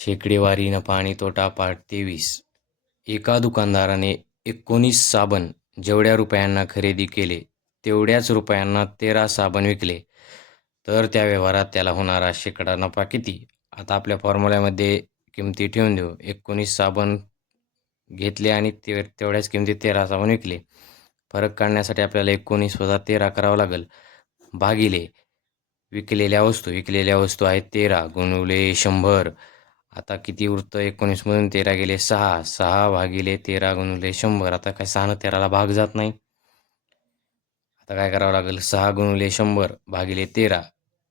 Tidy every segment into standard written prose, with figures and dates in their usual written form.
शेकडेवारी नफा आणि तोटा पार्ट 23. एका दुकानदाराने 19 साबण जेवढ्या रुपयांना खरेदी केले तेवढ्याच रुपयांना 13 साबण विकले तर त्या व्यवहारात त्याला होणारा शेकडा नफा किती? आता आपल्या फॉर्म्युल्यामध्ये किमती ठेवून देऊ. 19 साबण घेतले आणि तेवढ्याच किमतीत 13 साबण विकले. फरक काढण्यासाठी आपल्याला 19 वजा 13 करावं लागेल भागिले विकलेल्या वस्तू आहेत 13 गुणिले 100. आता किती उरतं? 19 मधून 13 गेले 6. 6 भागिले 13 गुणिले 100. आता काय 6 न 13ला भाग जात नाही. आता काय करावं लागेल? 6 गुणिले 100 भागिले 13.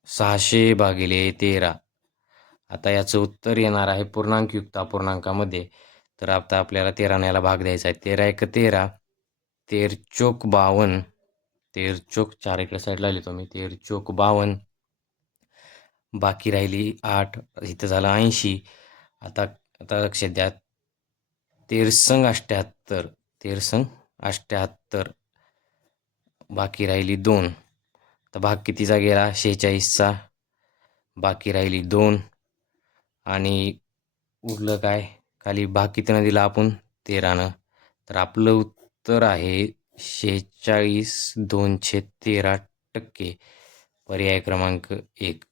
600 भागिले 13. आता याचं उत्तर येणार आहे पूर्णांकयुक्त अपूर्णांकामध्ये. तर आता आपल्याला 13 ने याला भाग द्यायचा आहे. 13 एक 13. 13 चोक 52. 13 चोक 4 इकडे साईडला लिहितो मी. 13 चोक 52. बाकी राहिली 8. इथं झालं 80. आता आता लक्षात द्या. 13 संग 78. 13 संग 78. बाकी राहिली 2. तर भाग कितीचा गेला? 46चा. बाकी राहिली 2 आणि उरलं काय? खाली भाग कितीनं दिला आपण? 13नं. तर आपलं उत्तर आहे 46/213%. पर्याय क्रमांक 1.